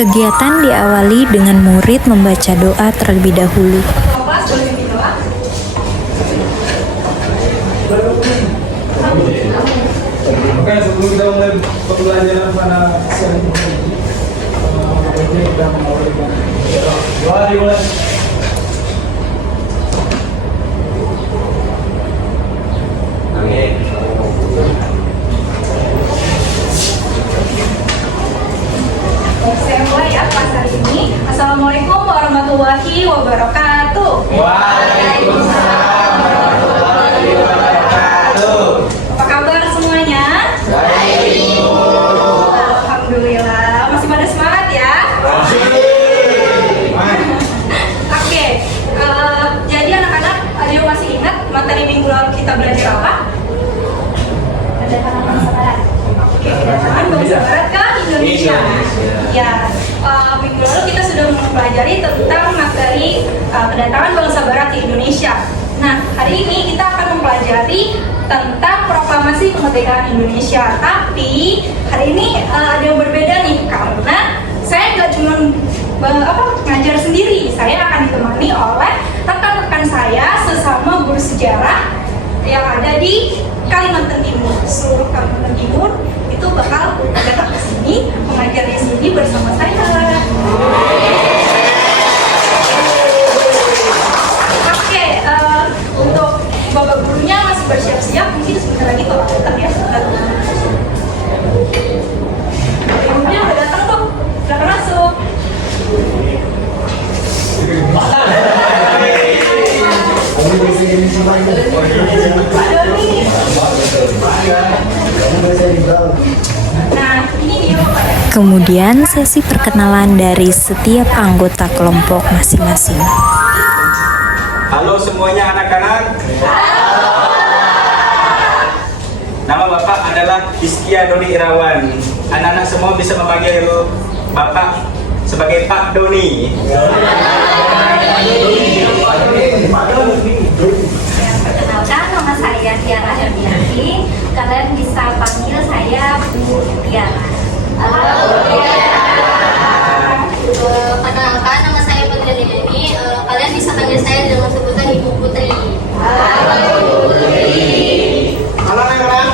Kegiatan diawali dengan murid membaca doa terlebih dahulu. Oke, sebelum kita mulai pembelajaran pada siang ini, kita mengawali dengan doa dimulai. Amin. Saya mulai ya pas hari ini. Assalamualaikum warahmatullahi wabarakatuh. Waalaikumsalam warahmatullahi wabarakatuh. Apa kabar semuanya? Baik. Alhamdulillah. Masih pada semangat ya? Oke. Jadi anak-anak, ada yang masih ingat materi minggu lalu kita belajar apa? Kedatangan bangsa barat. Oke, kedatangan bangsa barat ke Indonesia. Ya, minggu lalu kita sudah mempelajari tentang materi kedatangan bangsa barat di Indonesia. Nah, hari ini kita akan mempelajari tentang proklamasi kemerdekaan Indonesia. Tapi hari ini ada yang berbeda nih, karena saya nggak cuma ngajar sendiri. Saya akan ditemani oleh rekan-rekan saya sesama guru sejarah yang ada di Kalimantan Timur. Seluruh Kalimantan Timur itu bakal datang ke sini, mengajar di sini bersama saya. Oke, untuk bapak gurunya masih bersiap-siap, mungkin sebentar lagi kalau datang ya. Gurunya udah datang tuh, silahkan masuk. Pak Doni. Nah, ini dia Bapak. Kemudian sesi perkenalan dari setiap anggota kelompok masing-masing. Halo semuanya anak-anak. Nama Bapak adalah Hiskia Doni Irawan. Anak-anak semua bisa memanggil Bapak sebagai Pak Doni. Perkenalkan, nama saya Tiara Herdianti. Kalian bisa panggil saya Bu Tiara. Halo Tiara. Perkenalkan, nama saya Putri Dini. Kalian bisa panggil saya dengan sebutan Ibu Putri. Halo Putri. Halo anak-anak.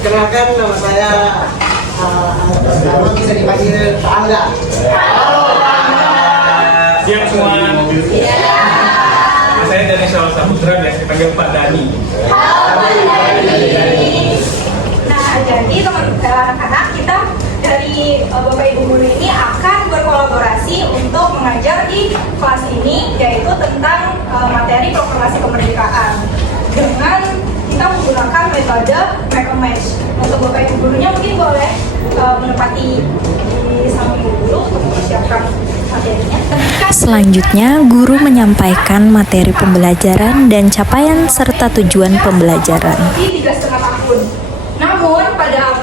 Kenalkan, nama saya bisa dipanggil Pak Angga. Siap semua. Saya dari Salah Saputra, biasa dipanggil Pak Dani. Nah, jadi teman-teman anak-anak kita dari Bapak Ibu guru ini akan berkolaborasi untuk mengajar di kelas ini, yaitu tentang materi proklamasi kemerdekaan dengan kita menggunakan metode make a match. Untuk Bapak Ibu gurunya mungkin boleh menempati di samping dulu untuk mempersiapkan materinya. Selanjutnya, guru menyampaikan materi pembelajaran dan capaian serta tujuan pembelajaran. Di 3,5 tahun. Namun pada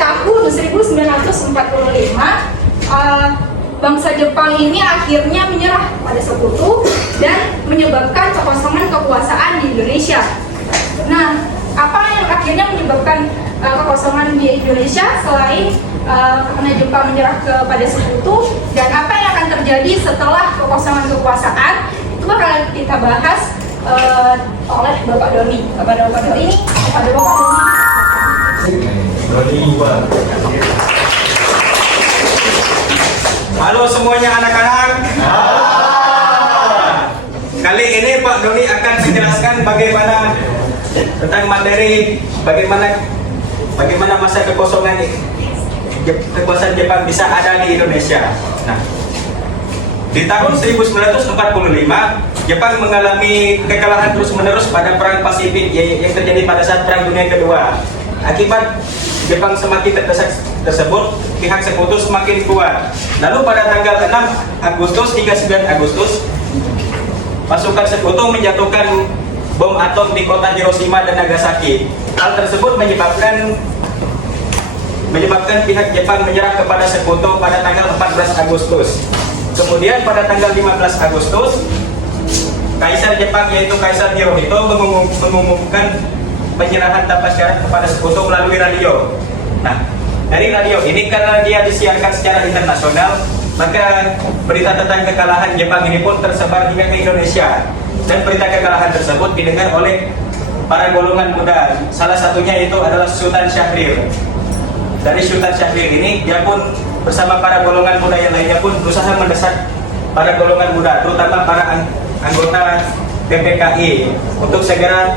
tahun 1945 bangsa Jepang ini akhirnya menyerah pada sekutu dan menyebabkan kekosongan kekuasaan di Indonesia. Nah, apa yang akhirnya menyebabkan kekosongan di Indonesia selain karena Jepang menyerah kepada sekutu, dan apa yang akan terjadi setelah kekosongan kekuasaan itu bakal kita bahas oleh Bapak Doni. Kepada Bapak Doni ini, kepada Bapak Doni. Halo semuanya anak-anak. Kali ini Pak Doni akan menjelaskan bagaimana tentang materi bagaimana masa kekuasaan Jepang bisa ada di Indonesia. Nah, di tahun 1945 Jepang mengalami kekalahan terus-menerus pada Perang Pasifik yang terjadi pada saat Perang Dunia Kedua. Akibat Jepang semakin terdesak tersebut, pihak sekutu semakin kuat. Lalu pada tanggal 6 Agustus hingga 9 Agustus, pasukan sekutu menjatuhkan bom atom di kota Hiroshima dan Nagasaki. Hal tersebut menyebabkan pihak Jepang menyerah kepada sekutu pada tanggal 14 Agustus. Kemudian pada tanggal 15 Agustus, Kaisar Jepang yaitu Kaisar Hirohito mengumumkan penyerahan tanpa syarat kepada sekutu melalui radio. Nah, dari radio ini karena dia disiarkan secara internasional, maka berita tentang kekalahan Jepang ini pun tersebar hingga ke Indonesia. Dan berita kekalahan tersebut didengar oleh para golongan muda. Salah satunya itu adalah Sultan Syahrir. Dari Sultan Syahrir ini, dia pun bersama para golongan muda yang lainnya pun berusaha mendesak para golongan muda, terutama para anggota PPKI untuk segera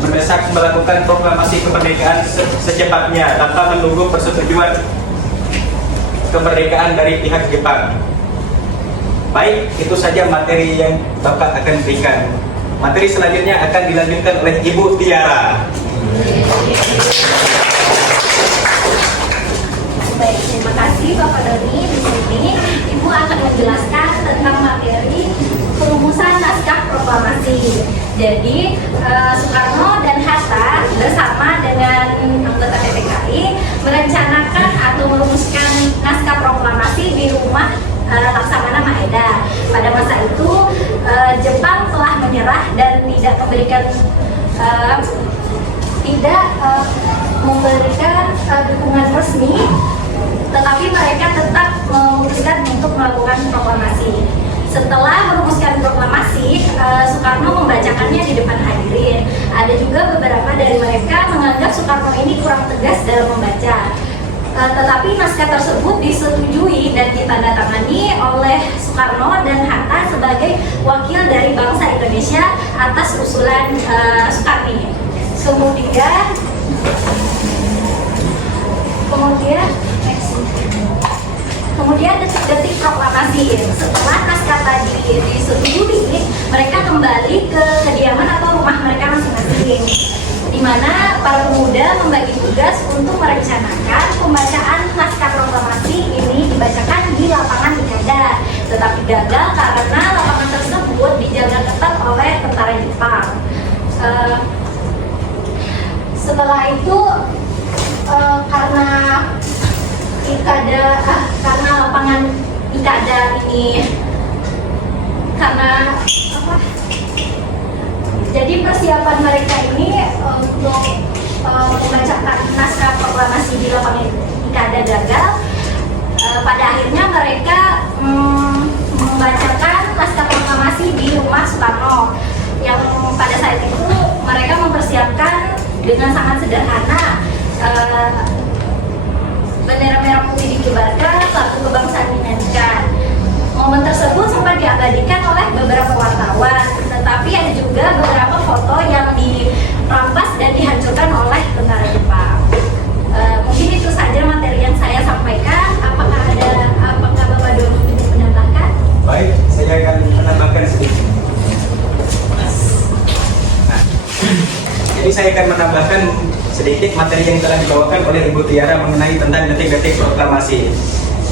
mendesak melakukan proklamasi kemerdekaan secepatnya tanpa menunggu persetujuan kemerdekaan dari pihak Jepang. Baik, itu saja materi yang Bapak akan berikan. Materi selanjutnya akan dilanjutkan oleh Ibu Tiara. Baik, terima kasih Bapak Doni. Di sini Ibu akan menjelaskan tentang materi perumusan naskah proklamasi. Jadi Soekarno dan Hatta bersama dengan anggota PPKI merencanakan atau merumuskan naskah proklamasi di rumah Laksamana Maeda. Pada masa itu Jepang telah menyerah dan tidak memberikan dukungan resmi, tetapi mereka tetap memutuskan untuk melakukan proklamasi. Setelah merumuskan proklamasi, Soekarno membacakannya di depan hadirin. Ada juga beberapa dari mereka menganggap Soekarno ini kurang tegas dalam membaca. Tetapi naskah tersebut disetujui dan ditandatangani oleh Soekarno dan Hatta sebagai wakil dari bangsa Indonesia atas usulan Soekarni. Kemudian detik-detik proklamasi. Setelah naskah tadi disetujui, mereka kembali ke kediaman atau rumah mereka masing-masing, di mana para pemuda membagi tugas untuk merencanakan pembacaan naskah proklamasi ini dibacakan di lapangan Ikada, tetapi gagal karena lapangan tersebut dijaga ketat oleh tentara Jepang. Setelah itu karena lapangan Ikada ini jadi persiapan mereka ini untuk membacakan naskah proklamasi di lapangan Ikada gagal. Pada akhirnya mereka membacakan naskah proklamasi di rumah Soekarno, yang pada saat itu mereka mempersiapkan dengan sangat sederhana. Bendera merah putih dikibarkan, lagu kebangsaan dinyanyikan. Momen tersebut sempat diabadikan oleh beberapa wartawan, tetapi ada juga beberapa foto yang dirampas dan dihancurkan oleh tentara Jepang. Mungkin itu saja materi yang saya sampaikan. Apakah Bapak Doni ingin menambahkan? Baik, saya akan menambahkan sedikit. Jadi saya akan menambahkan sedikit materi yang telah dibawakan oleh Ibu Tiara mengenai tentang detik-detik proklamasi.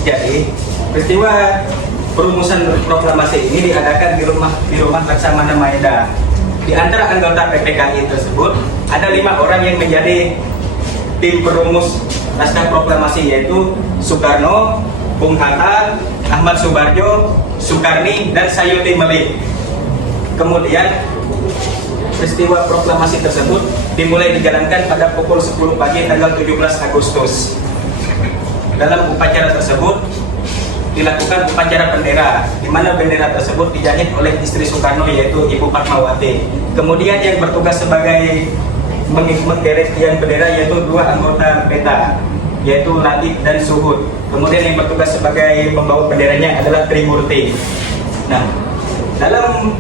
Jadi, peristiwa perumusan proklamasi ini diadakan di rumah Laksamana Maeda. Di antara anggota PPKI tersebut ada 5 orang yang menjadi tim perumus naskah proklamasi, yaitu Soekarno, Bung Hatta, Ahmad Subarjo, Soekarni, dan Sayuti Melik. Kemudian peristiwa proklamasi tersebut dimulai dijalankan pada pukul 10 pagi tanggal 17 Agustus. Dalam upacara tersebut dilakukan upacara bendera, di mana bendera tersebut dijahit oleh istri Soekarno, yaitu Ibu Fatmawati. Kemudian yang bertugas sebagai menggeret tiang bendera yaitu 2 anggota PETA, yaitu Latif dan Suhud. Kemudian yang bertugas sebagai pembawa benderanya adalah Trimurti. Nah, dalam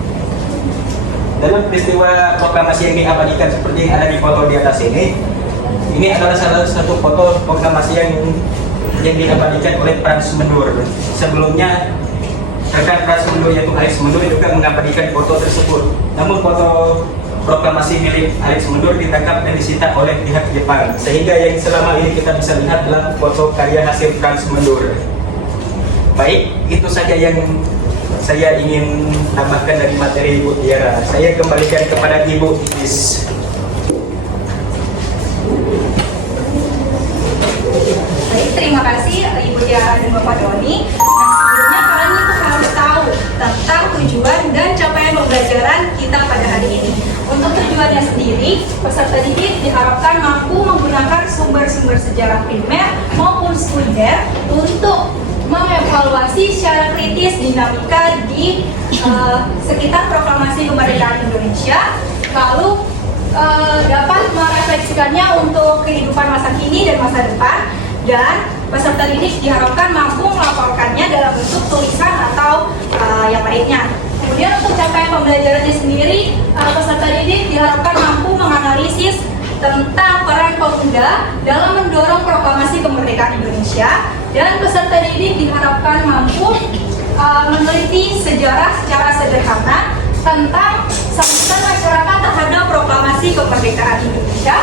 peristiwa proklamasi yang diabadikan seperti yang ada di foto di atas ini adalah salah satu foto proklamasi yang diabadikan oleh Frans Mendur. Sebelumnya rekan Frans Mendur yaitu Alex Mendur juga mengabadikan foto tersebut. Namun foto proklamasi milik Alex Mendur ditangkap dan disita oleh pihak Jepang, sehingga yang selama ini kita bisa lihat adalah foto karya hasil Frans Mendur. Baik, itu saja yang saya ingin tambahkan dari materi Ibu Tiara. Saya kembalikan kepada Ibu Iis. Baik, terima kasih Ibu Tiara dan Bapak Doni. Nah, sebelumnya kalian itu harus tahu tentang tujuan dan capaian pembelajaran kita pada hari ini. Untuk tujuannya sendiri, peserta didik diharapkan mampu menggunakan sumber-sumber sejarah primer maupun sekunder untuk mengevaluasi secara kritis dinamika di sekitar proklamasi kemerdekaan Indonesia, lalu dapat merefleksikannya untuk kehidupan masa kini dan masa depan, dan peserta didik diharapkan mampu melaporkannya dalam bentuk tulisan atau yang lainnya. Kemudian untuk capaian pembelajarannya sendiri, peserta didik diharapkan mampu menganalisis tentang peran pemuda dalam mendorong proklamasi kemerdekaan Indonesia, dan peserta didik diharapkan mampu meneliti sejarah secara sederhana tentang sambutan masyarakat terhadap proklamasi kemerdekaan Indonesia,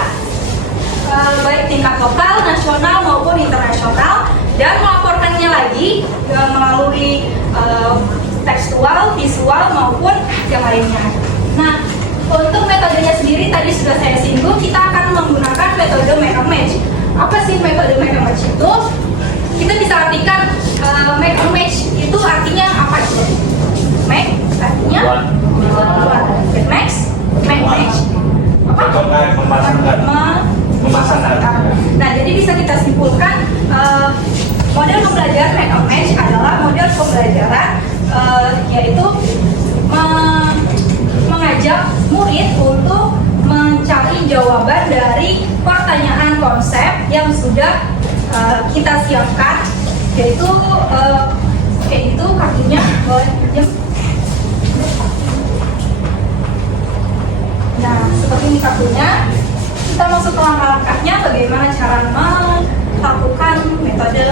baik tingkat lokal, nasional maupun internasional, dan melaporkannya lagi melalui tekstual, visual maupun yang lainnya. Nah, untuk metodenya sendiri tadi sudah saya singgung, kita akan menggunakan metode make and match. Apa sih metode make and match itu? Kita bisa artikan make and match itu artinya apa itu? Make artinya buat, match, apa? Memasangkan. Nah, jadi bisa kita simpulkan model pembelajaran make and match adalah model pembelajaran yaitu mengajak murid untuk mencari jawaban dari pertanyaan konsep yang sudah kita siapkan, yaitu kayak itu kartunya nah seperti ini kartunya. Kita masuk ke langkah-langkahnya bagaimana cara melakukan metode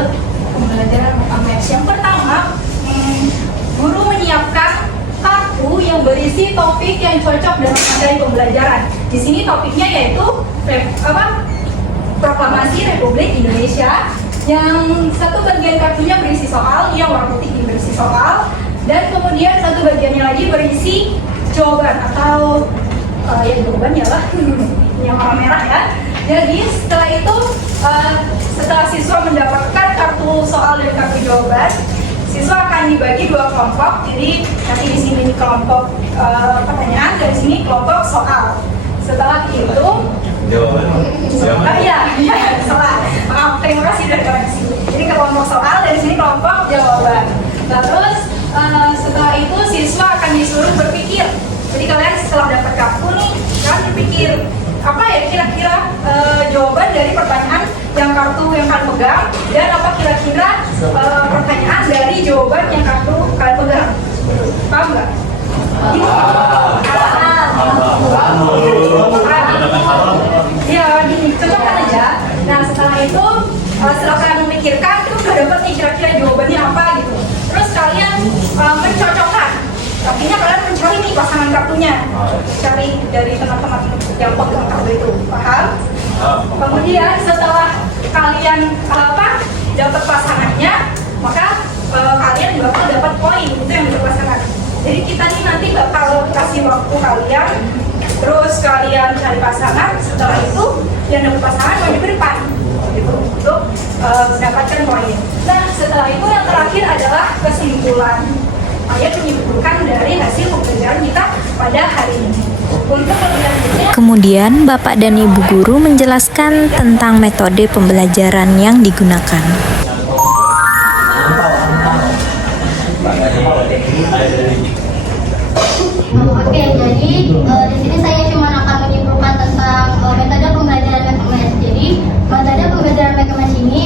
pembelajaran make and match. Yang pertama, guru menyiapkan kartu yang berisi topik yang cocok dengan materi pembelajaran. Di sini topiknya yaitu Proklamasi Republik Indonesia. Yang satu bagian kartunya berisi soal, yang warna putih ini berisi soal, dan kemudian satu bagiannya lagi berisi jawaban atau jawaban ya lah, yang warna merah ya. Jadi setelah itu, setelah siswa mendapatkan kartu soal dan kartu jawaban, siswa akan dibagi dua kelompok. Jadi nanti di sini kelompok pertanyaan, dan di sini kelompok soal. Setelah itu, salah. Maaf, terima kasih sudah koreksi. Jadi kelompok soal, dan di sini kelompok jawaban. Terus setelah itu siswa akan disuruh berpikir. Jadi kalian setelah dapat kartu nih, kalian berpikir apa ya kira-kira jawaban dari pertanyaan yang kartu yang kalian pegang, dan apa kira-kira pertanyaan dari jawaban yang kartu kalian pegang. Paham nggak? Ya, gini, cocokkan aja. Nah, setelah itu, setelah kalian memikirkan, itu udah dapat nih kira-kira jawabannya apa gitu. Terus kalian mencocokkan. Artinya kalian mencari nih pasangan kartunya. Cari dari teman-teman yang pegang kartu itu. Paham? Kemudian setelah kalian dapat pasangannya, maka kalian bakal dapat poin. Itu yang berpasangan. Jadi kita nih nanti bakal kasih waktu kalian, terus kalian cari pasangan. Setelah itu yang dapat pasangan maju ke depan gitu, untuk mendapatkan poin. Nah, setelah itu yang terakhir adalah kesimpulan. Saya menyimpulkan dari hasil pembelajaran kita pada hari ini. Untuk lebih Kemudian Bapak dan Ibu guru menjelaskan tentang metode pembelajaran yang digunakan. Oke, jadi di sini saya cuma akan menyimpulkan tentang metode pembelajaran Make-Match. Jadi metode pembelajaran Make-Match ini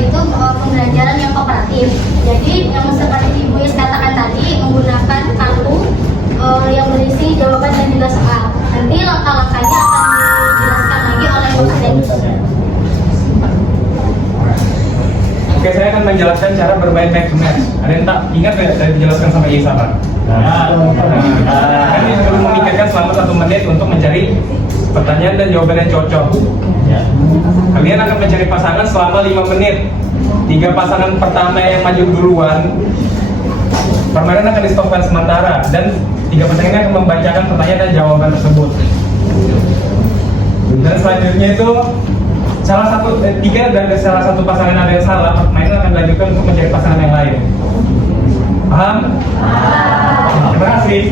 itu pembelajaran yang kooperatif. Jadi yang seperti Ibu Is katakan tadi, menggunakan kartu yang berisi jawaban dan juga soal. Nanti langkah-langkahnya akan dijelaskan lagi oleh dosen. Oke, saya akan menjelaskan cara bermain make and match. Ada yang tak ingat nggak saya dijelaskan sama Isa, Pak? Kami sebelum memikirkan selama 1 menit untuk mencari pertanyaan dan jawaban yang cocok. Kalian akan mencari pasangan selama 5 menit. 3 pasangan pertama yang maju duluan, permainan akan di-stopkan sementara, dan 3 pasangan akan membacakan pertanyaan dan jawaban tersebut. Dan selanjutnya itu jika dari salah satu pasangan ada yang salah, permainan akan dilanjutkan untuk mencari pasangan yang lain. Paham? Terima kasih.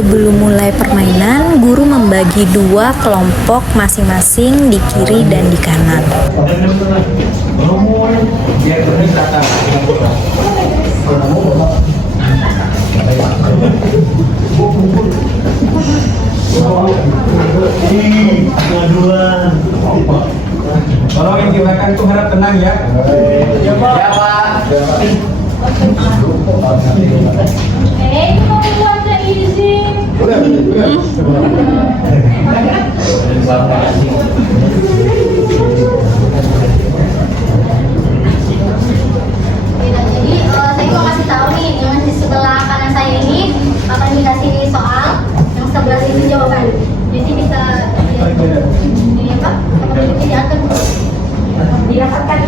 Sebelum mulai permainan, guru membagi dua kelompok masing-masing di kiri dan di kanan. Tolong yang di belakang tuh harap tenang ya. Ya Pak. Jadi saya mau kasih tahu nih, yang di sebelah kanan saya ini akan dikasih soal, yang sebelah sini jawaban. Jadi bisa ini apa? Diangkat.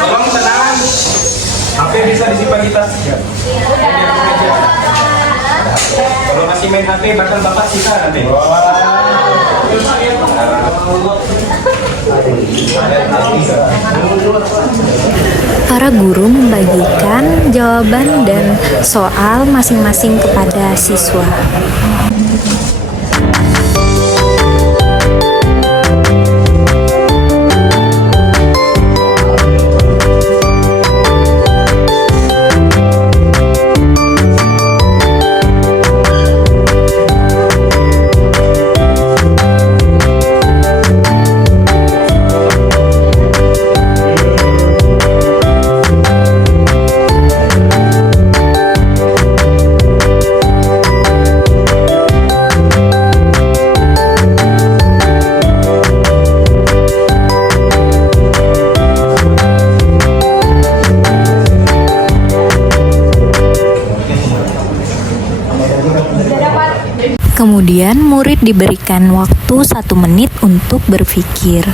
Tolong tenang. HP bisa disimpan di tas. Kalau masih main HP bakal bapak sita nanti. Para guru membagikan jawaban dan soal masing-masing kepada siswa. Kemudian murid diberikan waktu 1 menit untuk berpikir.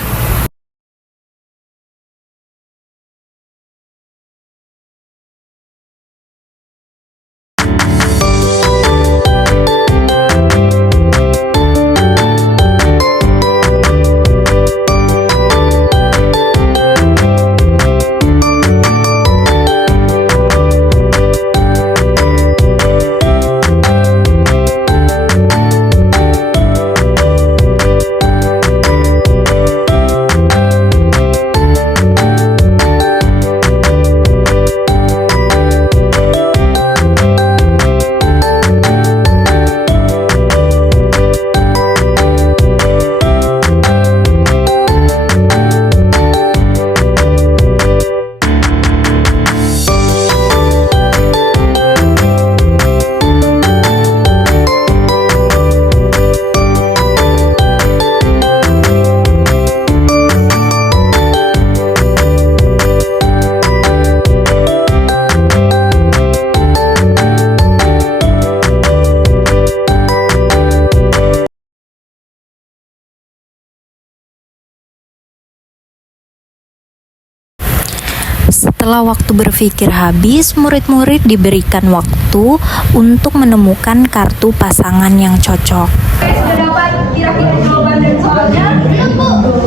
Setelah waktu berpikir habis, murid-murid diberikan waktu untuk menemukan kartu pasangan yang cocok. Sudah dapat kira-kira jawaban dan soalnya? Belum, Bu.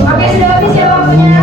Oke, sudah habis ya waktunya.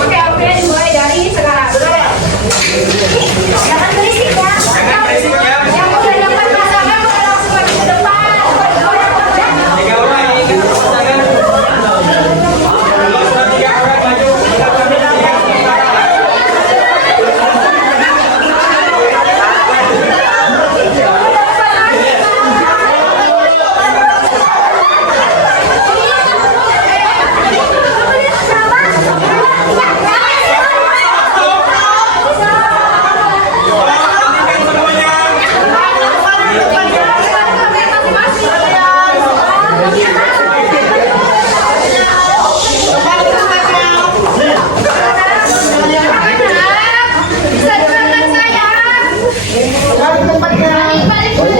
Oke, dimulai dari sekarang. Jangan berisik ya. Jangan berisik ya. Yang udah dapat pasangan boleh langsung maju ke depan. 3 orang yang ingin berpasangan. Kalau sudah 3 orang maju, kita ambil 3 sementara. Bisa dimakan sayang. Balik tempat kembali ke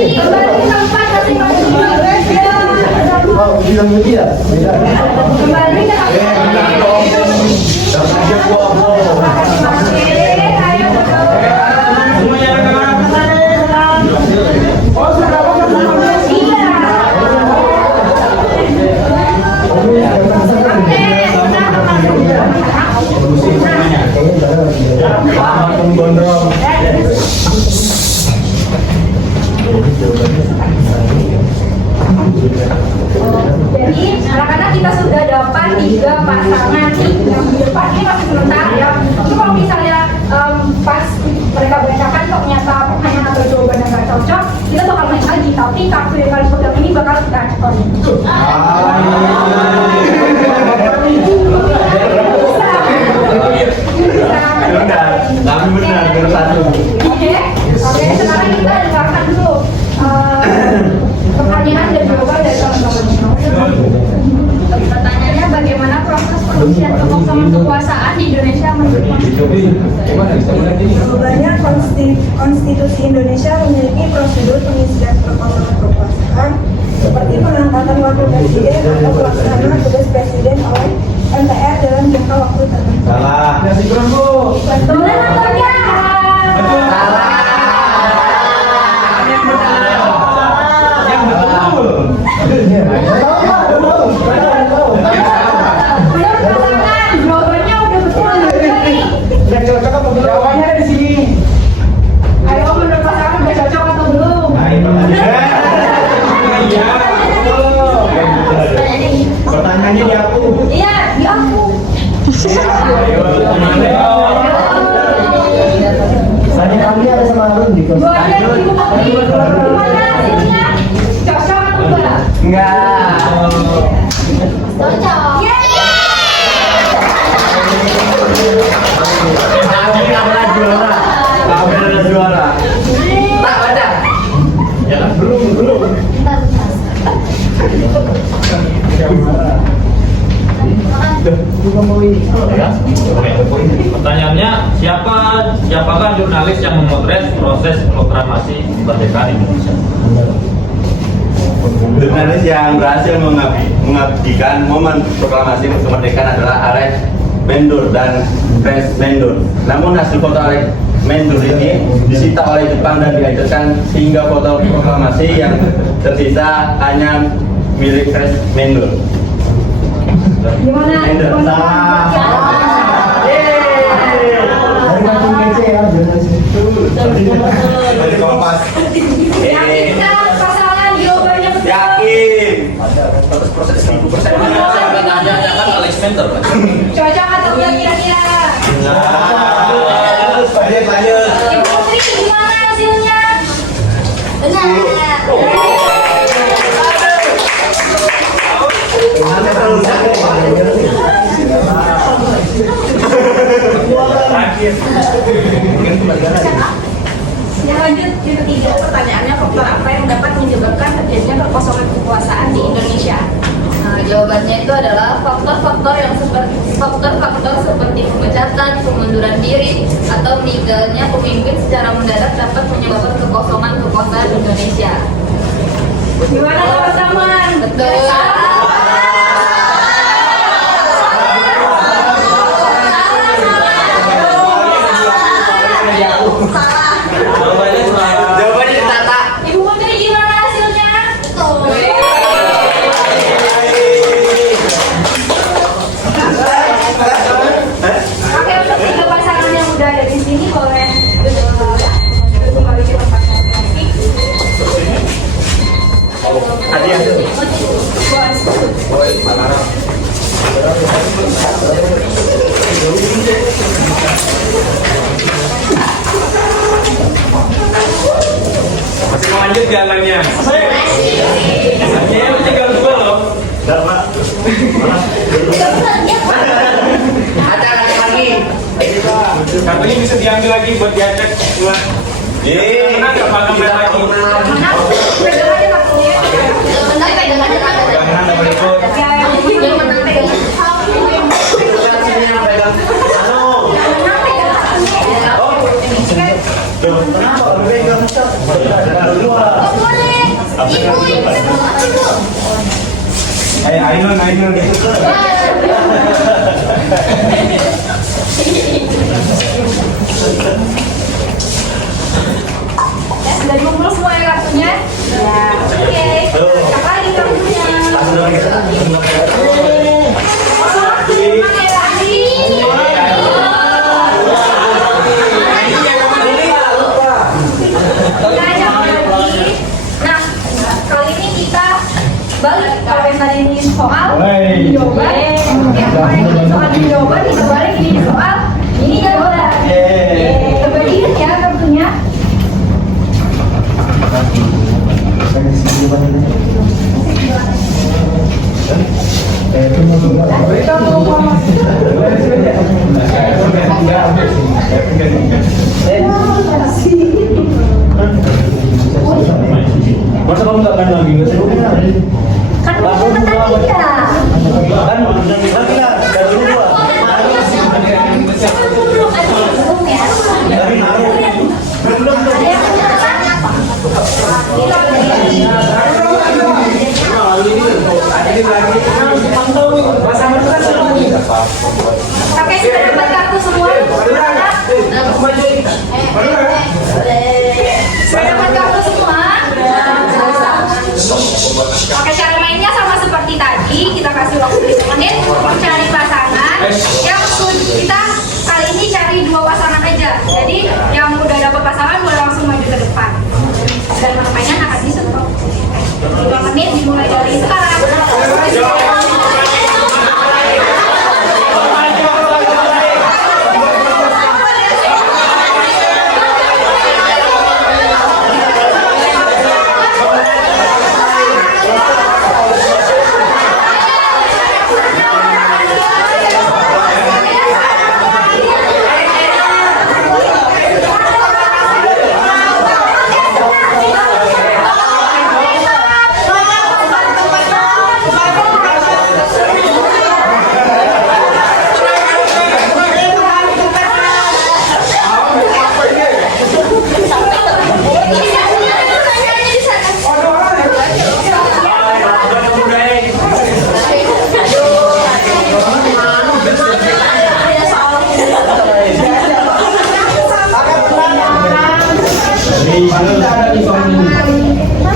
Semuanya rekaman. Jadi anak-anak kita sudah dapat 3 pasangan nih. Yang di depan ini masih sementara ya. Itu kalau misalnya pas mereka bacakan kok ternyata pertanyaan atau jawabannya nggak cocok, kita bakal main lagi. Tapi kartu yang paling pegang ini bakal kita ekspor. Tapi benar, baru satu. Oke, sekarang kita dengarkan dulu pertanyaan dan jawaban dari teman-teman. Pertanyaannya, bagaimana proses pengisian kekosongan kekuasaan di Indonesia menurut Jawabannya, Konstitusi Indonesia memiliki prosedur pengisian kekosongan kekuasaan seperti pengangkatan wakil presiden atau pelaksana tugas presiden oleh MPR dalam jangka waktu tertentu. Salah. Betul atau ya? Yang betul. Menurut pasangan, jawabannya udah betul. Yang cocok apa belum? Jawabannya ada di sini. Ayo, menurut pasangan udah cocok atau belum? Iya. Pertanyaannya di aku. Iya, di aku. Saya kali ada sama Arun di kos. Jawabannya di buku ini. Gimana hasilnya? Cocok atau enggak? Enggak. Cocok. Kami adalah juara. Kami adalah juara. Tak ada. Ya belum. Pertanyaannya, siapakah jurnalis yang memotret proses proklamasi kemerdekaan Indonesia? Jurnalis yang berhasil mengabdikan momen proklamasi kemerdekaan adalah Alex Mendur dan Pres Mendur. Namun hasil foto Alex Mendur ini disita oleh Jepang dan dihancurkan sehingga foto proklamasi yang tersisa hanya milik Pres Mendur. Gimana? Mendur. Dari Kompas. Yakin pasangan jawabannya betul? Yakin. Proses 1000%. Alex Mentor. Cocok atau enggak kira-kira? Lanjut. Ibu Putri, gimana hasilnya? Benar. Ya, lanjut yang ketiga, pertanyaannya, faktor apa yang dapat menyebabkan terjadinya kekosongan kekuasaan di Indonesia? Nah, jawabannya itu adalah faktor-faktor seperti pemecatan, pengunduran diri, atau meninggalnya pemimpin secara mendadak dapat menyebabkan kekosongan kekuasaan Indonesia. Gimana teman-teman? Betul. Jawabannya ditata. Ibu Putri, gimana hasilnya? Betul. jalannya. Ya, lu tinggal 2 loh. Kartunya bisa diambil lagi buat diacak ulang. Menang nggak bakal main lagi. Pegang aja kartunya. Pegang aja. Pegangan yang berikut. Yang menang pegang. Ainun. Sudah dikumpul semua ya kartunya? Ya, oke. Siapa lagi kartunya? Nah, kali ini kita balik. Kalau yang tadi ini soal jawaban, yang kemarin ini soal jawaban, kita balik ini soal ini jawaban. Coba lihat ya kartunya. Masa kamu nggak main lagi? Nggak seru kan? Kan udah tadi ya. Kan lagi lah, dari dulu dua. Oke, sudah dapat kartu semua? Sudah dapat kartu semua? Oke, cara mainnya sama seperti tadi. Kita kasih waktu 5 menit untuk mencari pasangan. Yang kita kali ini cari 2 pasangan aja. Jadi yang udah dapat pasangan boleh langsung maju ke depan. Dan permainan akan di-stop. 5 menit dimulai dari sekarang.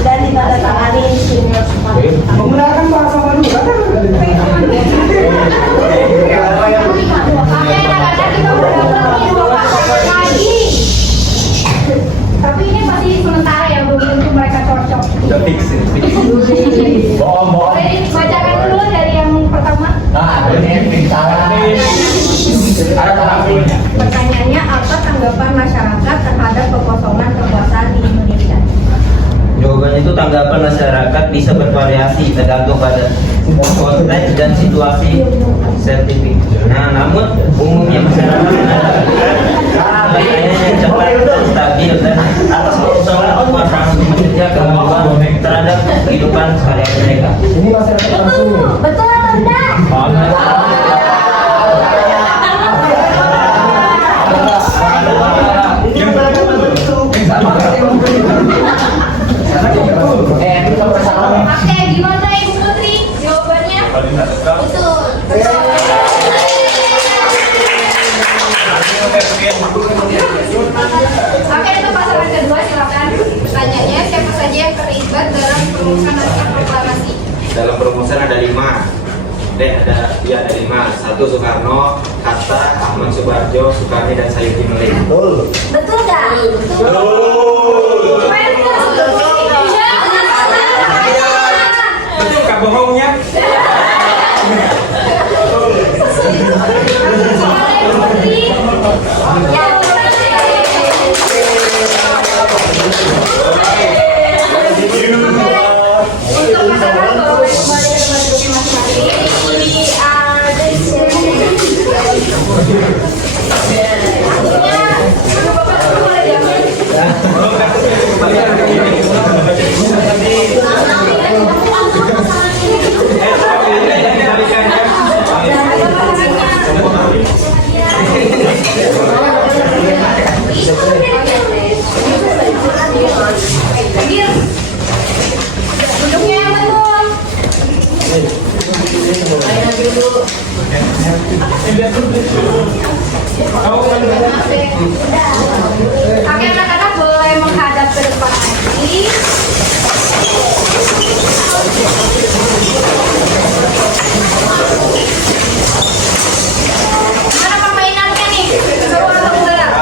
Dan ditandatangani menggunakan bahasa Madura kan? Tapi ini masih sementara ya, belum tentu mereka cocok. Udah fix. Bohong. Boleh dibacakan dulu dari yang pertama. Nah, ini bicara. Ada tanggapannya. Pertanyaannya, apa tanggapan masyarakat terhadap kekosongan kekuasaan di Indonesia? Jawabannya itu tanggapan masyarakat bisa bervariasi tergantung pada konteks dan situasi sertifikat. Nah, namun umumnya masyarakat yang cepat dan stabil dan atas kekosongan kekuasaan bekerja kemampuan terhadap kehidupan sehari-hari mereka. Ini masyarakat langsung. Betul atau enggak? Oke, gimana Ibu Putri? Jawabannya? Betul. Oke, itu pasangan kedua, silakan. Pertanyaannya, siapa saja yang terlibat dalam perumusan naskah proklamasi? Dalam perumusan ada 5. Ada 5. 1 Soekarno, Hatta, Ahmad Subarjo, Soekarni dan Sayuti Meling. Betul nggak? Betul. Betul kak bohongnya? Duduknya yang betul. Oke, anak-anak boleh menghadap ke depan lagi. Mana permainannya nih? Seru atau enggak?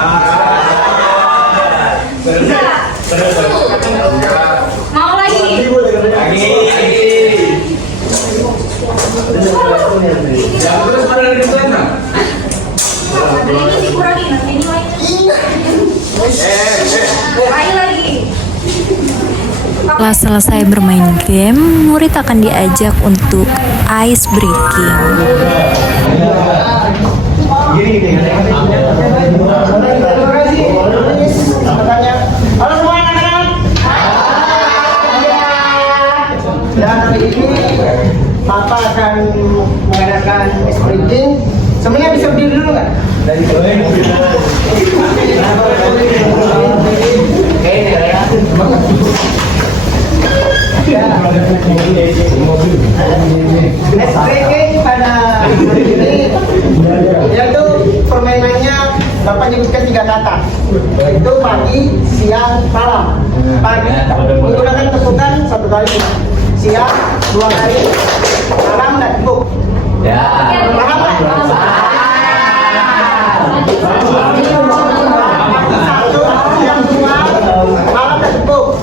Enggak. Mau lagi? Ini dikurangi nanti ini lagi. Setelah selesai bermain game, murid akan diajak untuk ice breaking. Halo semua anak-anak. Dan hari ini Papa akan mengadakan ice breaking. Semuanya bisa berdiri dulu nggak? Ice breaking pada hari ini yaitu permainannya Bapak nyebutkan 3 kata, yaitu pagi, siang, malam. Pagi menggunakan tepukan 1 kali, siang 2 kali, malam dan tepuk. Paham nggak? Satu, siang 2, malam dan tepuk.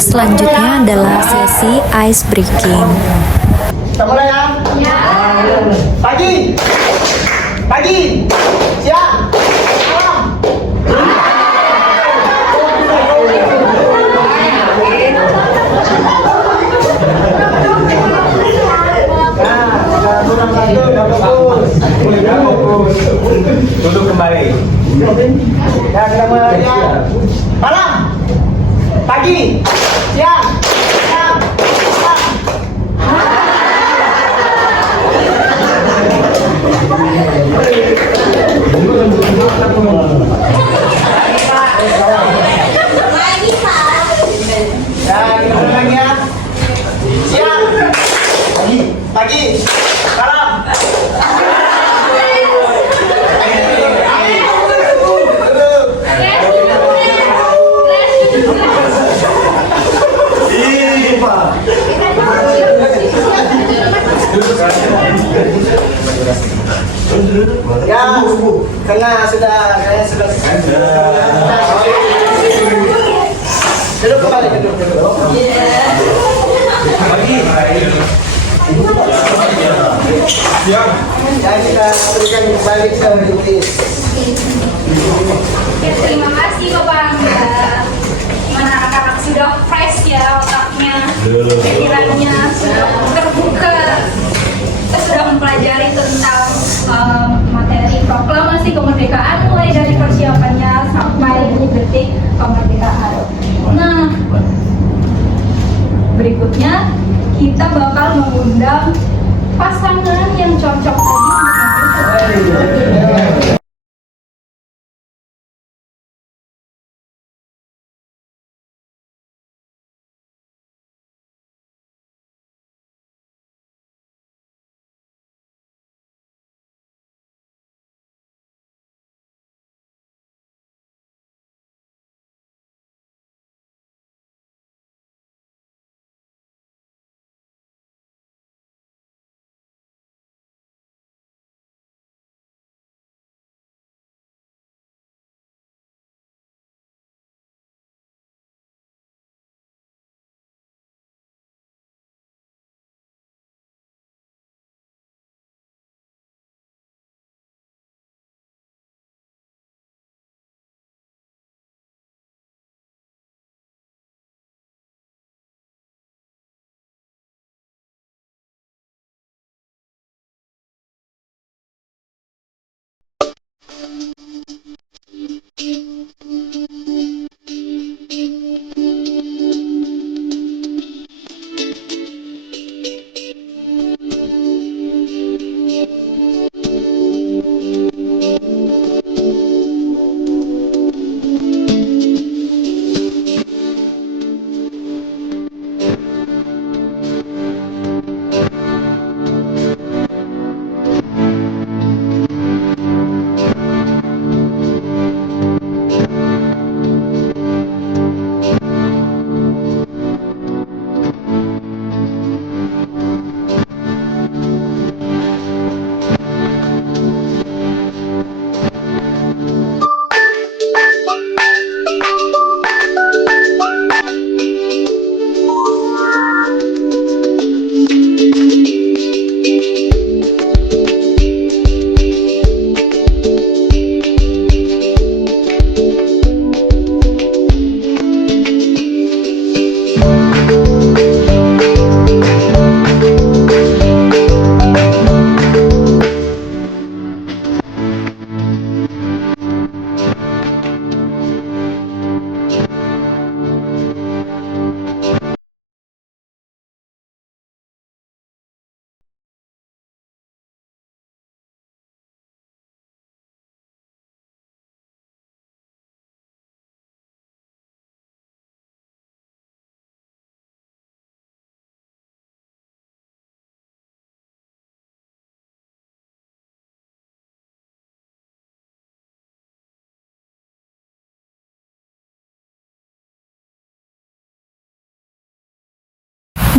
Selanjutnya adalah sesi ice breaking. Kita mulai ya? Pagi, siang, malam. Duduk kembali. Ya, kita mulai ya. Malam, pagi, siang, malam. Ya, kita mulai lagi ya. Siang, pagi, malam. Ya, karena kalian sudah duduk kembali, duduk. Ya, kita berikan balik ke Inggris. Ya, terima kasih Bapak Angga. Gimana anak-anak sudah fresh ya otaknya, pikirannya sudah terbuka. Kita sudah mempelajari tentang materi proklamasi kemerdekaan mulai dari persiapannya sampai detik kemerdekaan. Nah, berikutnya kita bakal mengundang pasangan yang cocok tadi.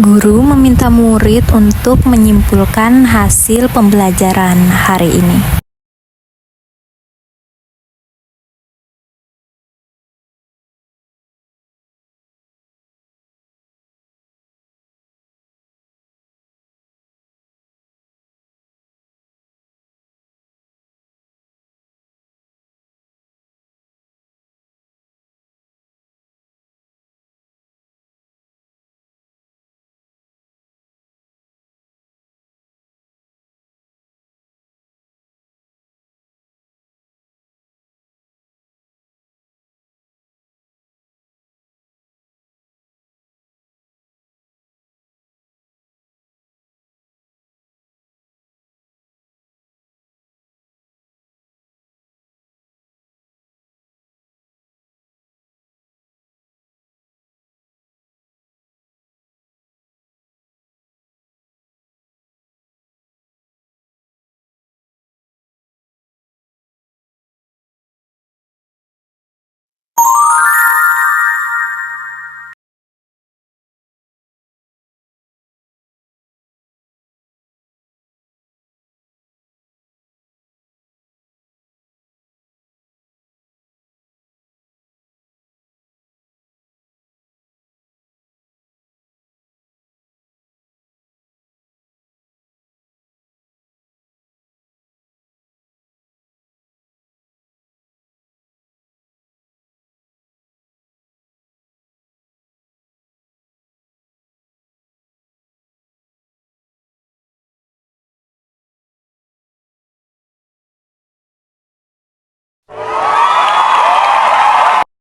Guru meminta murid untuk menyimpulkan hasil pembelajaran hari ini.